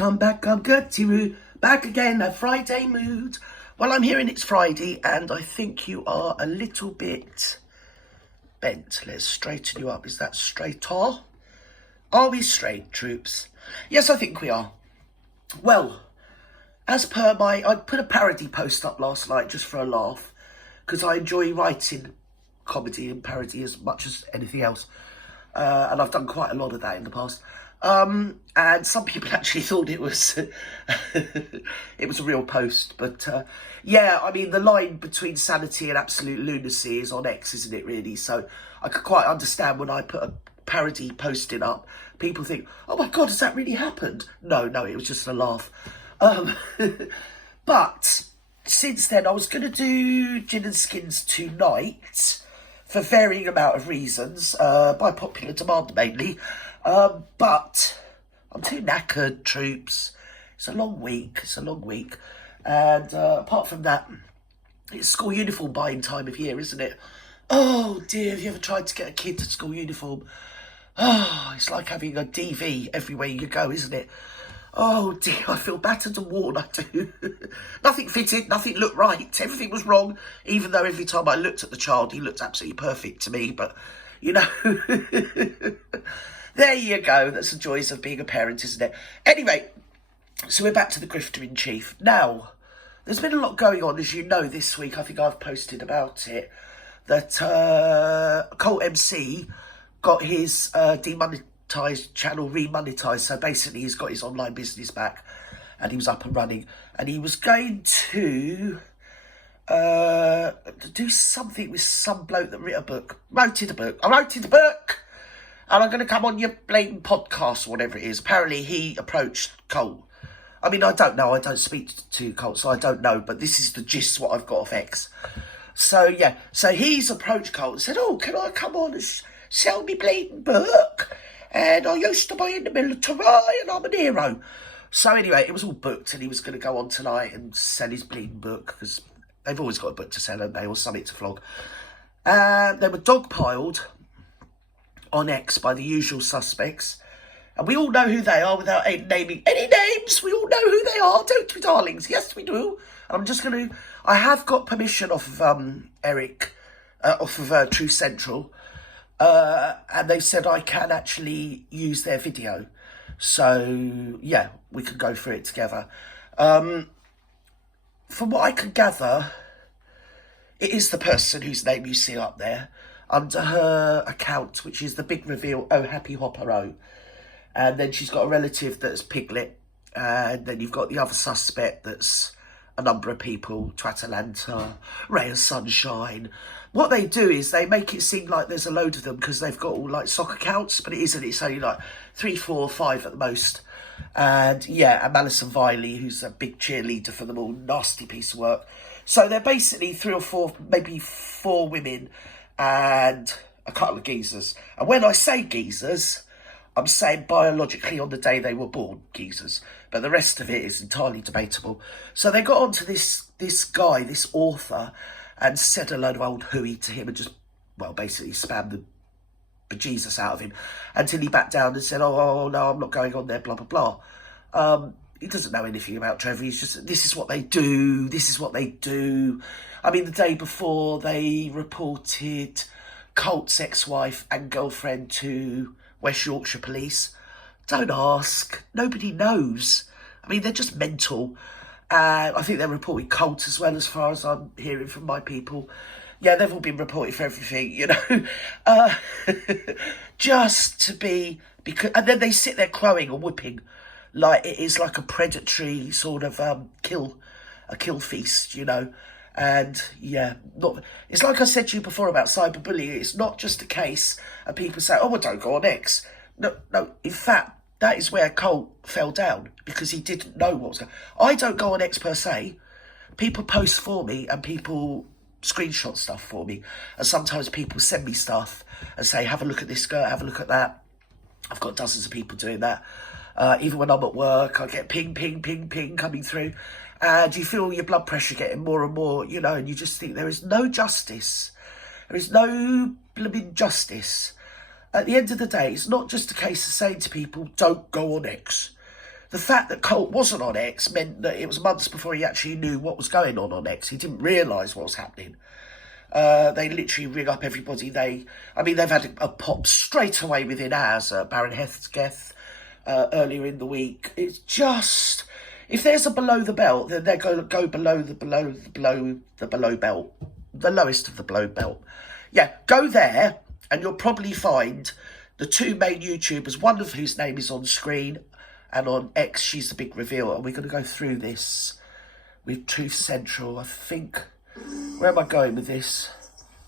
I'm back, I'm Gertie, back again, a Friday mood. Well, I'm hearing it's Friday, and I think you are a little bit bent. Let's straighten you up. Is that straighter? Are we straight, troops? Yes, I think we are. Well, as per I put a parody post up last night just for a laugh, because I enjoy writing comedy and parody as much as anything else. And I've done quite a lot of that in the past. And some people actually thought it was it was a real post, but yeah, I mean, the line between sanity and absolute lunacy is on X, isn't it, really? So I could quite understand when I put a parody posting up, people think, oh my god, has that really happened? No, it was just a laugh. But since then, I was going to do Gin and Skins tonight for varying amount of reasons, by popular demand mainly. But I'm too knackered, troops. It's a long week. And apart from that, it's school uniform buying time of year, isn't it? Oh dear, have you ever tried to get a kid to school uniform? Oh, it's like having a DV everywhere you go, isn't it? Oh dear, I feel battered and worn, I do. Nothing fitted, nothing looked right, everything was wrong, even though every time I looked at the child, he looked absolutely perfect to me, but, you know, there you go, that's the joys of being a parent, isn't it? Anyway, so we're back to the grifter in chief. Now, there's been a lot going on, as you know, this week. I think I've posted about it, that Colt MC got his demonetised channel remonetised. So basically he's got his online business back and he was up and running. And he was going to do something with some bloke that wrote a book. I wrote the book! And I'm going to come on your blatant podcast or whatever it is. Apparently he approached Colt. I mean, I don't know. I don't speak to Colt, so I don't know. But this is the gist, what I've got of X. So, yeah. So he's approached Colt and said, oh, can I come on and sell me bleeding book? And I used to be in the military and I'm an hero. So anyway, it was all booked and he was going to go on tonight and sell his bleeding book, because they've always got a book to sell, haven't they, or something to flog. And they were dogpiled on X by the usual suspects. And we all know who they are without naming any names. We all know who they are, don't we, darlings? Yes, we do. I'm just going to... I have got permission off of Eric, off of True Central. And they said I can actually use their video. So, yeah, we can go through it together. From what I can gather, it is the person whose name you see up there, under her account, which is the big reveal, Oh Happy Hopper Oh. And then she's got a relative that's Piglet. And then you've got the other suspect that's a number of people, Twatalanta, Ray of Sunshine. What they do is they make it seem like there's a load of them because they've got all like sock accounts, but it isn't. It's only like 3, 4, 5 at the most. And yeah, and Alison Viley, who's a big cheerleader for them all, nasty piece of work. So they're basically 3 or 4, maybe 4 women and a couple of geezers. And when I say geezers, I'm saying biologically on the day they were born, geezers. But the rest of it is entirely debatable. So they got onto this guy, this author, and said a load of old hooey to him and just, well, basically spammed the bejesus out of him until he backed down and said, oh, no, I'm not going on there, blah, blah, blah. He doesn't know anything about Trevor. He's just, this is what they do. I mean, the day before, they reported Colt's ex-wife and girlfriend to West Yorkshire Police. Don't ask. Nobody knows. I mean, they're just mental. I think they're reporting Colt as well, as far as I'm hearing from my people. Yeah, they've all been reported for everything, you know. Just to be... and then they sit there crowing or whooping like it is like a predatory sort of kill feast, you know. And yeah, it's like I said to you before about cyberbullying. It's not just a case of people say, oh, well, don't go on X. No, in fact, that is where Colt fell down, because he didn't know what was going on. I don't go on X per se. People post for me and people screenshot stuff for me. And sometimes people send me stuff and say, have a look at this skirt, have a look at that. I've got dozens of people doing that. Even when I'm at work, I get ping coming through. And you feel your blood pressure getting more and more, you know, and you just think there is no justice. There is no blooming justice. At the end of the day, it's not just a case of saying to people, don't go on X. The fact that Colt wasn't on X meant that it was months before he actually knew what was going on X. He didn't realise what was happening. They literally ring up everybody. They've had a pop straight away within hours. Baron Hesketh earlier in the week. It's just, if there's a below the belt, then they're going to go below the below belt, the lowest of the below belt. Yeah, go there, and you'll probably find the two main YouTubers, one of whose name is on screen, and on X, she's the big reveal. And we're going to go through this with Truth Central, I think. Where am I going with this?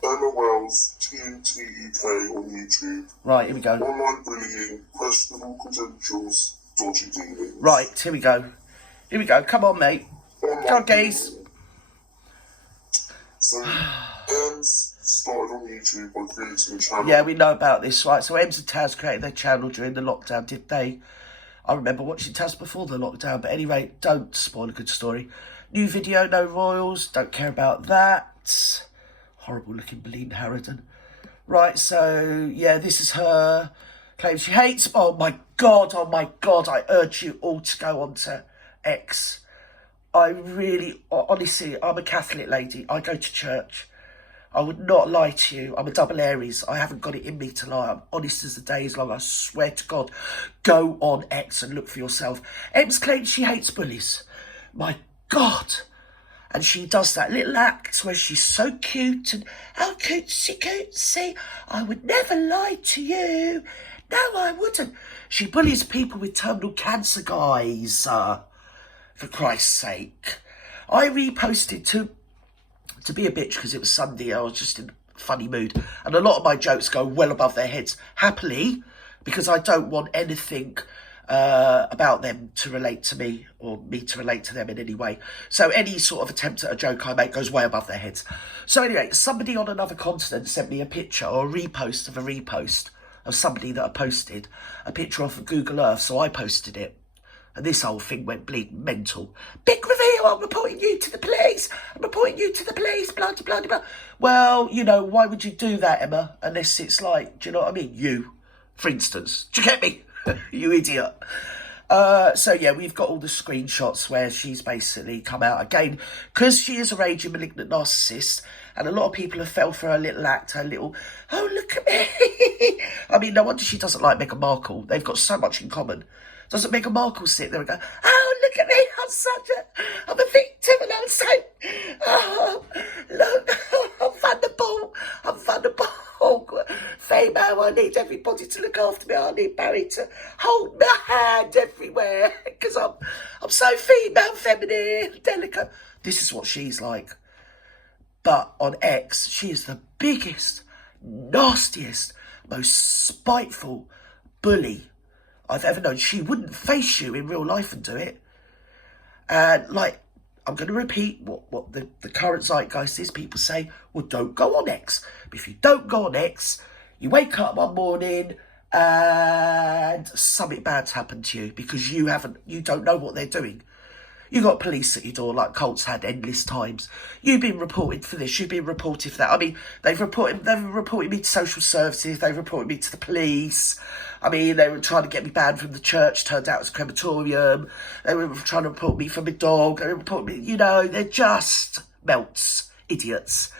Emma Wells, TNTEK on YouTube. Right, here we go. Online bullying, questionable credentials, dodgy dealings. Right, here we go. Here we go. Come on, mate. Come on, gays. So, Ems started on YouTube by creating a channel. Yeah, we know about this, right? So Ems and Taz created their channel during the lockdown, did they? I remember watching Taz before the lockdown, but anyway, don't spoil a good story. New video, no royals, don't care about that. Horrible looking Beline Harridan. Right, so, yeah, this is her. Claims she hates. Oh my God, I urge you all to go on to X. I really, honestly, I'm a Catholic lady. I go to church. I would not lie to you. I'm a double Aries. I haven't got it in me to lie. I'm honest as the day is long. I swear to God. Go on X and look for yourself. Ems claims she hates bullies. My God. And she does that little act where she's so cute and, oh, cutesy. I would never lie to you. No, I wouldn't. She bullies people with terminal cancer, guys. For Christ's sake. I reposted to be a bitch because it was Sunday. I was just in a funny mood. And a lot of my jokes go well above their heads. Happily, because I don't want anything about them to relate to me or me to relate to them in any way. So any sort of attempt at a joke I make goes way above their heads. So anyway, somebody on another continent sent me a picture or a repost of somebody that I posted a picture off of Google Earth. So I posted it. And this whole thing went bleeding mental. Big reveal, I'm reporting you to the police. I'm reporting you to the police, blah, blah, blah, blah. Well, you know, why would you do that, Emma? Unless it's like, do you know what I mean? You, for instance. Do you get me? You idiot. So, yeah, we've got all the screenshots where she's basically come out again. Because she is a raging malignant narcissist. And a lot of people have fell for her little act, her little, oh, look at me. I mean, no wonder she doesn't like Meghan Markle. They've got so much in common. Doesn't Meghan Markle sit there and go, oh, look at me, I'm a victim and I'm so, oh, look, I'm vulnerable. Female, I need everybody to look after me. I need Barry to hold my hand everywhere because I'm so female, feminine, delicate. This is what she's like. But on X, she is the biggest, nastiest, most spiteful bully I've ever known. She wouldn't face you in real life and do it. And like, I'm going to repeat what the current zeitgeist is. People say, well, don't go on X. But if you don't go on X, you wake up one morning and something bad's happened to you because you don't know what they're doing. You got police at your door like Colt's had endless times. You've been reported for this. You've been reported for that. I mean, they've reported me to social services. They've reported me to the police. I mean, they were trying to get me banned from the church. Turned out it was a crematorium. They were trying to report me for my dog. They were reporting me, you know, they're just melts, idiots.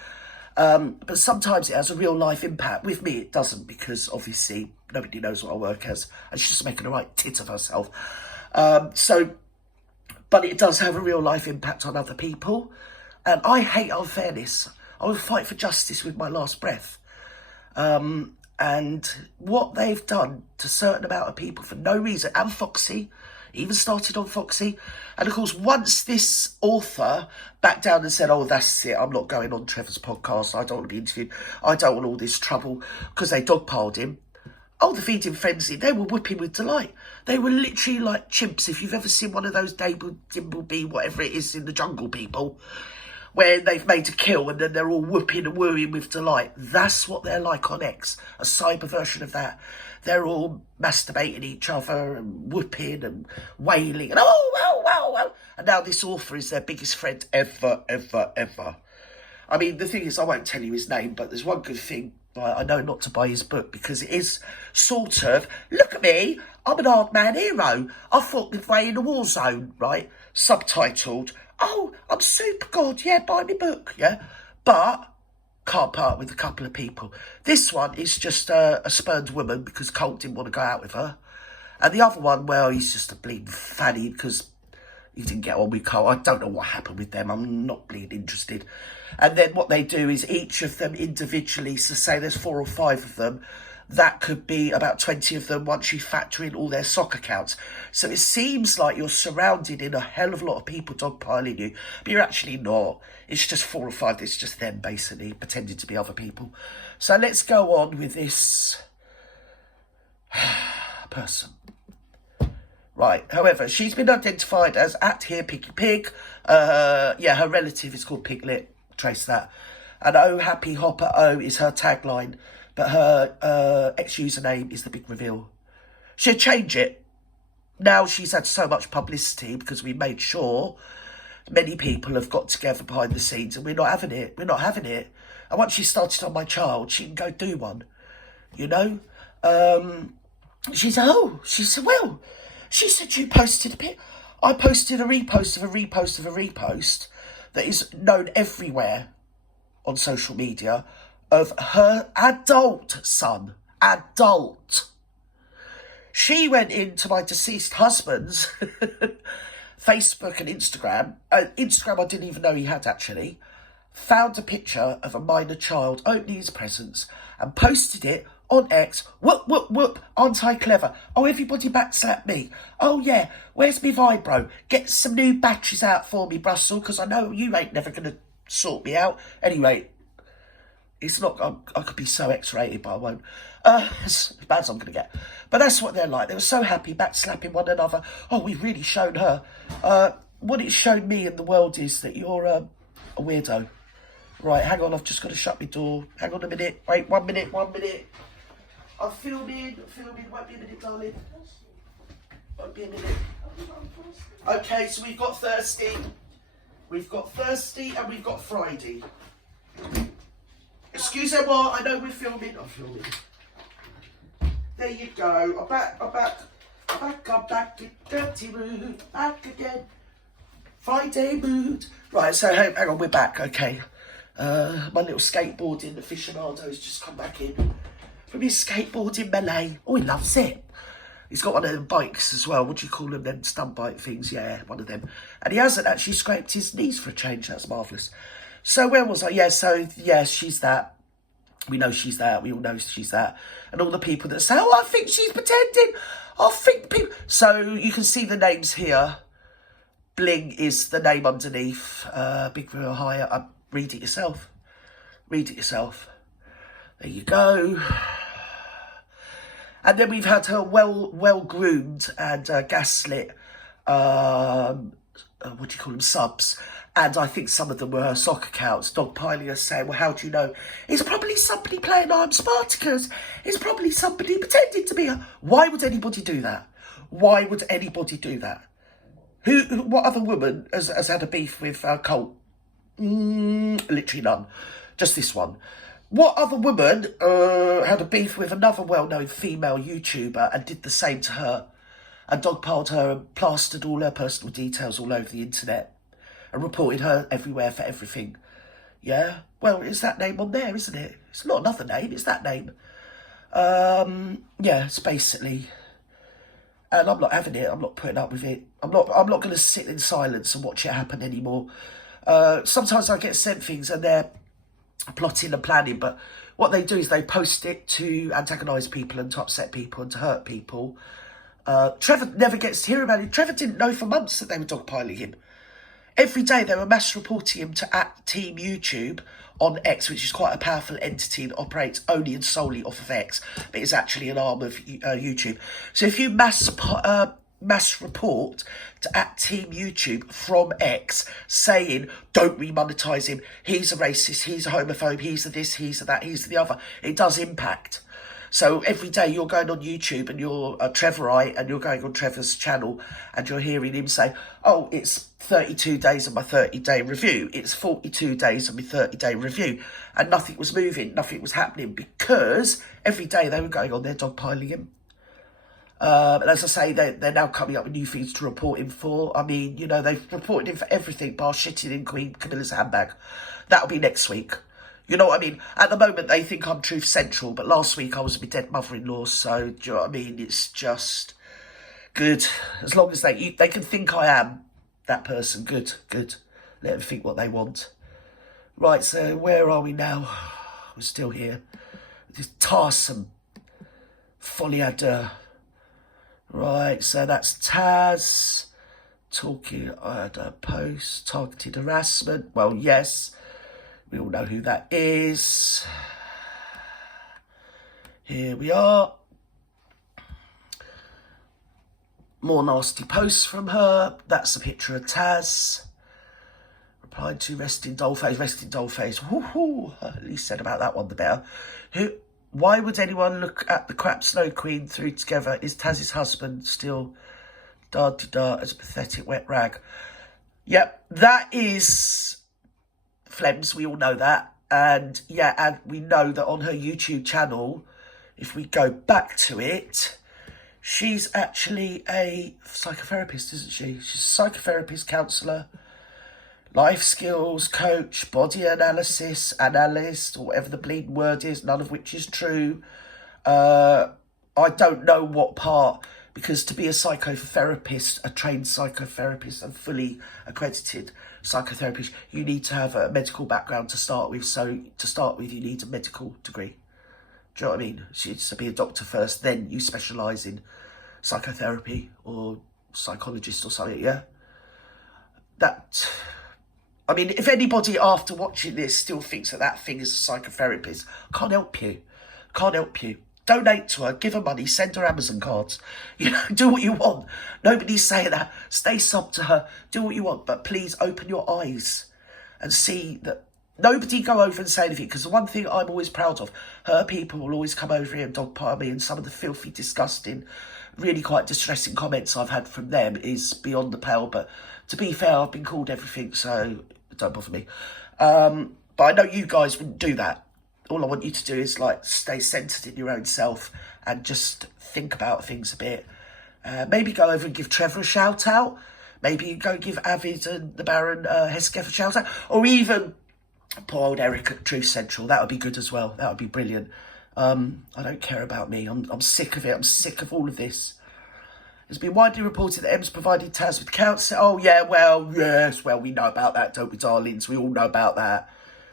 But sometimes it has a real life impact. With me, it doesn't because obviously nobody knows what I work as. And she's just making a right tit of herself. But it does have a real life impact on other people. And I hate unfairness. I will fight for justice with my last breath. And what they've done to a certain amount of people for no reason, and Foxy, even started on Foxy. And of course, once this author backed down and said, oh, that's it, I'm not going on Trevor's podcast, I don't want to be interviewed, I don't want all this trouble, because they dogpiled him. Oh, the feeding frenzy, they were whipping with delight. They were literally like chimps. If you've ever seen one of those Dimbleby, whatever it is in the jungle people, where they've made a kill and then they're all whooping and wooing with delight. That's what they're like on X, a cyber version of that. They're all masturbating each other and whooping and wailing and oh. And now this author is their biggest friend ever. I mean, the thing is, I won't tell you his name, but there's one good thing Right, I know not to buy his book because it is sort of, look at me, I'm an hard man hero. I fought my way in a war zone, right? Subtitled, oh, I'm super good, yeah, buy me book, yeah? But can't part with a couple of people. This one is just a spurned woman because Colt didn't want to go out with her. And the other one, well, he's just a bleeding fanny because he didn't get on with Colt. I don't know what happened with them. I'm not bleeding interested. And then what they do is each of them individually, so say there's 4 or 5 of them, that could be about 20 of them once you factor in all their sock accounts. So it seems like you're surrounded in a hell of a lot of people dogpiling you, but you're actually not. It's just 4 or 5, it's just them basically pretending to be other people. So let's go on with this person. Right, however, she's been identified as @HerePiggyPig. Yeah, her relative is called Piglet, trace that. And Oh Happy Hopper O is her tagline, but her ex-username is the big reveal. She'll change it. Now she's had so much publicity because we made sure many people have got together behind the scenes and we're not having it. We're not having it. And once she started on my child, she can go do one, you know? She said, well, she said you posted a bit. I posted a repost of a repost of a repost that is known everywhere on social media of her adult son. Adult. She went into my deceased husband's Facebook and Instagram. Instagram I didn't even know he had actually. Found a picture of a minor child opening his presents and posted it on X. Whoop, whoop, whoop. Aren't I clever? Oh, everybody backslap me. Oh, yeah. Where's me vibro? Get some new batteries out for me, Brussels, because I know you ain't never going to sort me out. Anyway, it's not... I could be so X-rated, but I won't. As bad as I'm going to get. But that's what they're like. They were so happy backslapping one another. Oh, we've really shown her. What it's shown me in the world is that you're a weirdo. Right, hang on. I've just got to shut my door. Hang on a minute. Wait, 1 minute. I'm filming. Won't be a minute, darling. Won't be a minute. Okay, so we've got Thursday. We've got Thursday and we've got Friday. Excusez-moi, I know we're filming. I'm filming. There you go. I'm back in dirty mood. Back again. Friday mood. Right, so hang on, we're back. Okay. My little skateboarding aficionado's just come back in from his skateboarding Malay. Oh, he loves it. He's got one of them bikes as well. What do you call them? Them stunt bike things? Yeah, one of them. And he hasn't actually scraped his knees for a change. That's marvellous. So where was I? Yeah, so, yes, she's that. We know she's that. We all know she's that. And all the people that say, oh, I think she's pretending. I think people... So you can see the names here. Bling is the name underneath. Big Real Higher. Read it yourself. Read it yourself. There you go. And then we've had her well-groomed and gaslit, what do you call them, subs. And I think some of them were her sock accounts, dogpiling her, saying, well, how do you know? It's probably somebody playing I'm Spartacus. It's probably somebody pretending to be her. Why would anybody do that? Why would anybody do that? What other woman has had a beef with Colt? Literally none. Just this one. What other woman had a beef with another well-known female YouTuber and did the same to her and dogpiled her and plastered all her personal details all over the internet and reported her everywhere for everything? Yeah? Well, it's that name on there, isn't it? It's not another name, it's that name. Yeah, it's basically... And I'm not having it, I'm not putting up with it. I'm not going to sit in silence and watch it happen anymore. Sometimes I get sent things and they're plotting and planning, but what they do is they post it to antagonise people and to upset people and to hurt people. Trevor never gets to hear about it. Trevor didn't know for months that they were dogpiling him. Every day they were mass reporting him to @Team YouTube on X, which is quite a powerful entity that operates only and solely off of X, but is actually an arm of YouTube. So if you mass report to @Team YouTube from X saying, don't remonetize him, he's a racist, he's a homophobe, he's a this, he's a that, he's the other, it does impact. So every day you're going on YouTube and you're a Trevorite and you're going on Trevor's channel and you're hearing him say, oh, it's 32 days of my 30-day review. It's 42 days of my 30-day review. And nothing was moving, nothing was happening because every day they were going on there dogpiling him. And as I say, they're now coming up with new things to report him for. I mean, you know, they've reported him for everything bar shitting in Queen Camilla's handbag. That'll be next week. You know what I mean? At the moment, they think I'm Truth Central, but last week I was with my dead mother-in-law, so, do you know what I mean? It's just good. As long as they can think I am that person, good. Let them think what they want. Right, so where are we now? We're still here. This tiresome folie à deux. Right, so that's Taz talking at a post, targeted harassment. Well, yes. We all know who that is. Here we are. More nasty posts from her. That's a picture of Taz. Replied to resting dollface. Woohoo! At least said about that one the better. Why would anyone look at the crap Snow Queen threw together? Is Taz's husband still da-da-da as a pathetic wet rag? Yep, that is Flems, we all know that. And yeah, and we know that on her YouTube channel, if we go back to it, she's actually a psychotherapist, isn't she? She's a psychotherapist, counsellor, life skills coach, body analysis, analyst, or whatever the bleeding word is, none of which is true. I don't know what part, because to be a psychotherapist, a trained psychotherapist and fully accredited psychotherapist, you need to have a medical background to start with. So to start with, you need a medical degree. Do you know what I mean? So to be a doctor first, then you specialise in psychotherapy or psychologist or something, yeah? I mean, if anybody after watching this still thinks that thing is a psychotherapist, can't help you. Donate to her, give her money, send her Amazon cards. You know, do what you want. Nobody's saying that. Stay sub to her, do what you want. But please open your eyes and see that nobody go over and say anything. Because the one thing I'm always proud of, her people will always come over here and dogpile me. And some of the filthy, disgusting, really quite distressing comments I've had from them is beyond the pale. But to be fair, I've been called everything, so don't bother me. But I know you guys wouldn't do that. All I want you to do is like stay centered in your own self and just think about things a bit. Maybe go over and give Trevor a shout out. Maybe go give Avid and the Baron Hesketh a shout out. Or even poor old Eric at Truth Central. That would be good as well. That would be brilliant. I don't care about me. I'm sick of it. I'm sick of all of this. It's been widely reported that Em's provided Taz with counsel. Oh yeah, well, yes. Well, we know about that, don't we, darlings? We all know about that.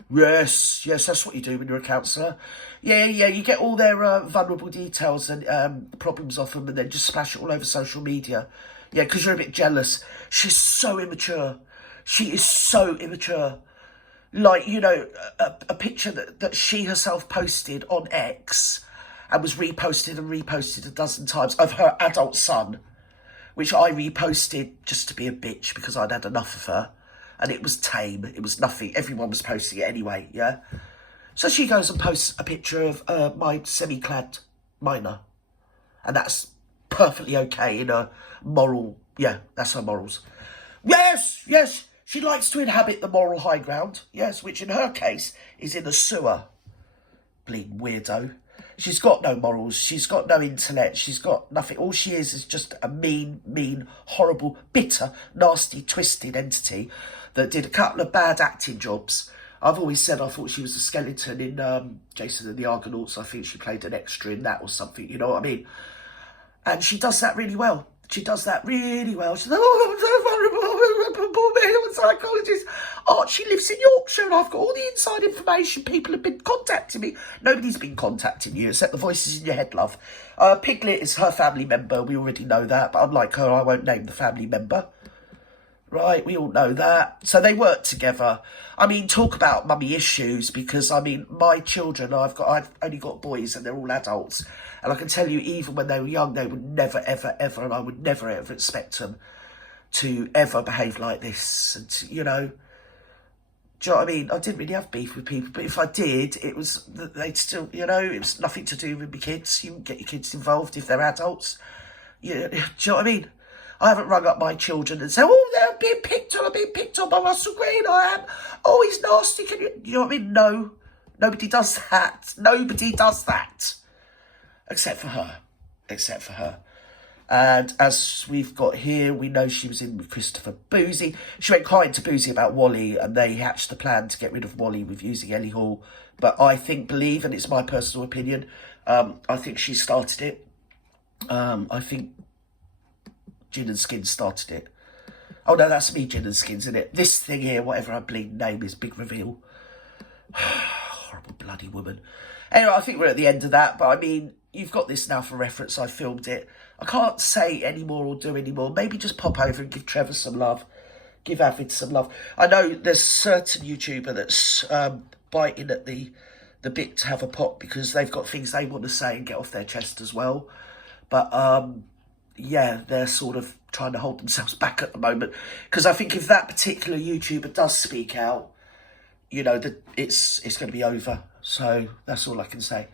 Yes, that's what you do when you're a counsellor. Yeah, you get all their vulnerable details and problems off them and then just splash it all over social media. Yeah, because you're a bit jealous. She's so immature. She is so immature. Like, you know, a picture that she herself posted on X and was reposted a dozen times of her adult son, which I reposted just to be a bitch because I'd had enough of her. And it was tame. It was nothing. Everyone was posting it anyway, yeah? So she goes and posts a picture of my semi-clad minor. And that's perfectly okay in a moral... Yeah, that's her morals. Yes. She likes to inhabit the moral high ground. Yes, which in her case is in a sewer. Bleeding weirdo. She's got no morals. She's got no intellect. She's got nothing. All she is just a mean, horrible, bitter, nasty, twisted entity that did a couple of bad acting jobs. I've always said I thought she was a skeleton in Jason and the Argonauts. I think she played an extra in that or something, you know what I mean? And she does that really well. She's like, oh, I'm so vulnerable, poor me, I'm a psychologist. Archie lives in Yorkshire and I've got all the inside information. People have been contacting me. Nobody's been contacting you except the voices in your head, love. Piglet is her family member. We already know that. But unlike her, I won't name the family member. Right, we all know that. So they work together. I mean, talk about mummy issues because, I mean, my children, I've only got boys and they're all adults. And I can tell you, even when they were young, they would never, ever, and I would never, ever expect them to ever behave like this. And, to, you know, Do you know what I mean? I didn't really have beef with people, but if I did, it was, they'd still, you know, it was nothing to do with my kids. You can get your kids involved if they're adults. Do you know what I mean? I haven't rung up my children and said, oh, they're being picked on, I'm being picked on by Russell Green, I am. Oh, he's nasty, can you know what I mean? No, nobody does that. Nobody does that. Except for her. Except for her. And as we've got here, we know she was in with Christopher Boozy. She went crying to Boozy about Wally, and they hatched the plan to get rid of Wally with using Ellie Hall. But I believe, and it's my personal opinion, I think she started it. I think Gin and Skins started it. Oh no, that's me, Gin and Skins, isn't it? This thing here, whatever her bleeding name is, big reveal. Horrible bloody woman. Anyway, I think we're at the end of that, but I mean, you've got this now for reference. I filmed it. I can't say any more or do any more. Maybe just pop over and give Trevor some love. Give Avid some love. I know there's a certain YouTuber that's biting at the bit to have a pop because they've got things they want to say and get off their chest as well. But, yeah, they're sort of trying to hold themselves back at the moment. Because I think if that particular YouTuber does speak out, you know, it's going to be over. So that's all I can say.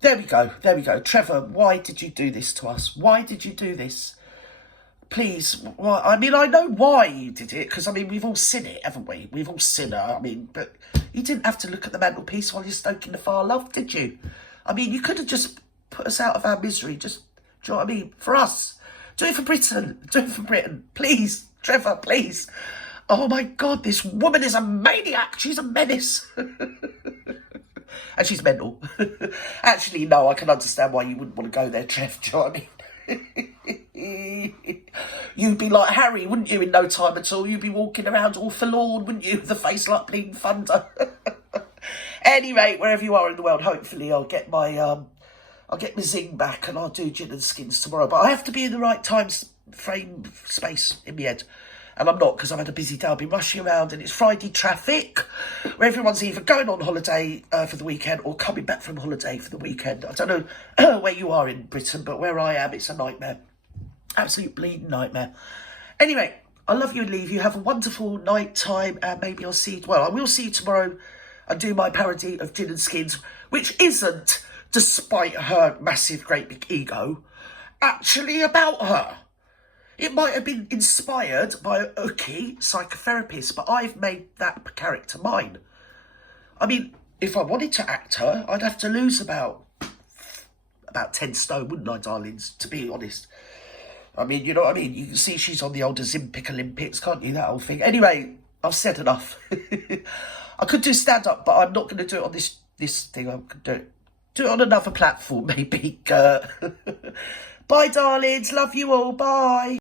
There we go. There we go. Trevor, why did you do this to us? Why did you do this? Please. Well, I mean, I know why you did it, because, I mean, we've all seen it, haven't we? We've all seen her. I mean, but you didn't have to look at the mantelpiece while you're stoking the fire love, did you? I mean, you could have just put us out of our misery. Just, do you know what I mean? For us. Do it for Britain. Do it for Britain. Please. Trevor, please. Oh, my God, this woman is a maniac. She's a menace. And she's mental. Actually, no, I can understand why you wouldn't want to go there, Trev. Do you know what I mean? You'd be like Harry, wouldn't you, in no time at all? You'd be walking around all forlorn, wouldn't you, with a face like bleeding thunder. Anyway, wherever you are in the world, hopefully I'll get my zing back and I'll do Gin and Skins tomorrow. But I have to be in the right time frame space in my head. And I'm not, because I've had a busy day. I've been rushing around and it's Friday traffic, where everyone's either going on holiday for the weekend or coming back from holiday for the weekend. I don't know where you are in Britain, but where I am, it's a nightmare. Absolute bleeding nightmare. Anyway, I love you and leave you. Have a wonderful night time, and maybe I'll see you. Well, I will see you tomorrow and do my parody of Gin and Skins, which isn't, despite her massive, great big ego, actually about her. It might have been inspired by a Uki psychotherapist, but I've made that character mine. I mean, if I wanted to act her, I'd have to lose about 10 stone, wouldn't I, darlings, to be honest. I mean, you know what I mean? You can see she's on the old Ozempic Olympics, can't you, that whole thing? Anyway, I've said enough. I could do stand-up, but I'm not going to do it on this thing. I could do it on another platform, maybe. Bye, darlings. Love you all. Bye.